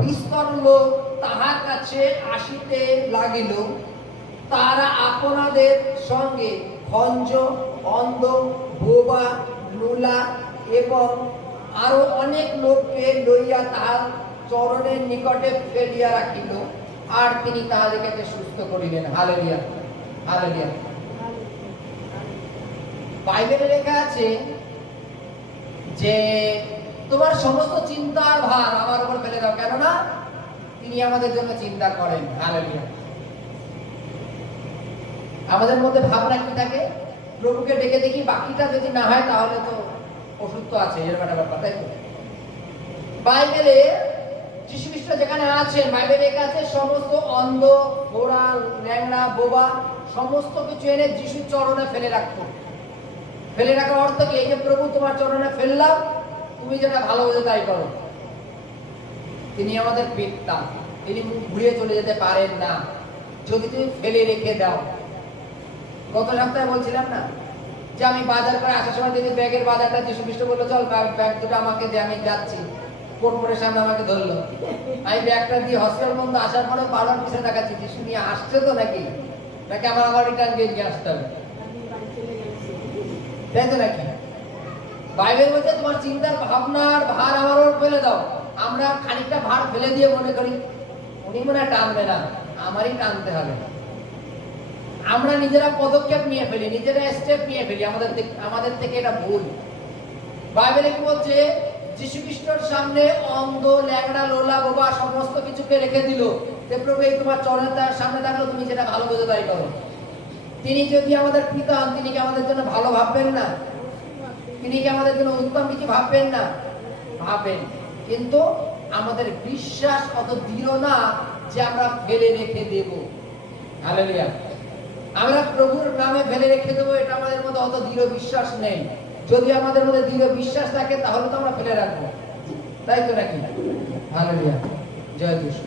বিস্তর লোক তাহার কাছে আসিতে লাগিল। তারা আপনাদের সঙ্গে খঞ্জ অন্ধ, বোবা নুলা এবং আরও অনেক লোককে লইয়া তাহার চরণের নিকটে ফেলিয়া রাখিল আর তিনি তাহাদেরকে সুস্থ করিলেন। Hallelujah hallelujah. বাইবেলে লেখা আছে যে, তোমার সমস্ত চিন্তার ভার আমার উপর ফেলে দাও তিনি আমাদের জন্য চিন্তা করেন। আমাদের মধ্যে ভাবনা কি থাকে? প্রভুকে ডেকে দেখি বাকিটা যদি না হয় তাহলে তো তো আছে, এরকম একটা ব্যাপার, তাই তো? বাইবেলে যিশু খ্রিস্ট যেখানে আছেন, বাইবেলে লেখা আছে, সমস্ত অন্ধ ঘোড়া ল্যাংড়া বোবা, সমস্ত কিছু এনে যিশুর চরণে ফেলে রাখতো। ফেলে রাখার অর্থ কি? এই যে প্রভু তোমার চরণে ফেললাম, তুমি যেটা ভালো বোঝো তাই করো। তিনি আমাদের পিতা। তিনি মুখ ঘুরিয়ে চলে যেতে পারেন না। যদি তুমি ফেলে রেখে দাও। গত সপ্তাহে বলছিলাম না যে আমি বাজার করে আসার সময় তিনি ব্যাগের বাজারটা যিশু খ্রিস্ট বলল, চল, ব্যাগ- দুটো আমাকে দে, আমি যাচ্ছি। কোর্পোরের সামনে আমাকে ধরলো। আমি ব্যাগটা দিয়ে হসপিটাল পর্যন্ত আসার পরে বারবার পিছনে দেখাচ্ছি যিশু নিয়ে আসছে তো নাকি? নাকি আমার আবার রিটার্ন গিয়ে নিয়ে আসতে হবে? তাই তো নাকি? বাইবেল বলছে, তোমার চিন্তার ভাবনার ভার আমার ওপর ফেলে দাও। আমরা খানিকটা ভার ফেলে দিয়ে মনে করি, উনি মনে টানবে না, আমারই টানতে হবে। আমরা নিজেরা পদক্ষেপ নিয়ে ফেলি, নিজেরা স্টেপ নিয়ে ফেলি, আমাদের আমাদের থেকে এটা ভুল। বাইবেলে কি বলছে? যীশু খ্রিস্টর সামনে অন্ধ, ল্যাংড়া, লোলা, বোবা সমস্ত কিছুকে রেখে দিল। যে প্রভু, এই তোমার চরণের তার সামনে থাকল তুমি যেটা ভালো বোঝো তাই করো। তিনি যদি আমাদের পিতা হন, তিনি কি আমাদের জন্য ভালো ভাববেন না? তিনি কি আমাদের জন্য উত্তম কিছু ভাববেন না? ভাবেন কিন্তু আমাদের বিশ্বাস অত দৃঢ় না যে আমরা ফেলে রেখে দেব। আমরা প্রভুর নামে ফেলে রেখে দেবো, এটা আমাদের মধ্যে অত দৃঢ় বিশ্বাস নেই। যদি আমাদের মধ্যে দৃঢ় বিশ্বাস থাকে, তাহলে তো আমরা ফেলে রাখব। তাই তো নাকি? ভালো জয় যিশু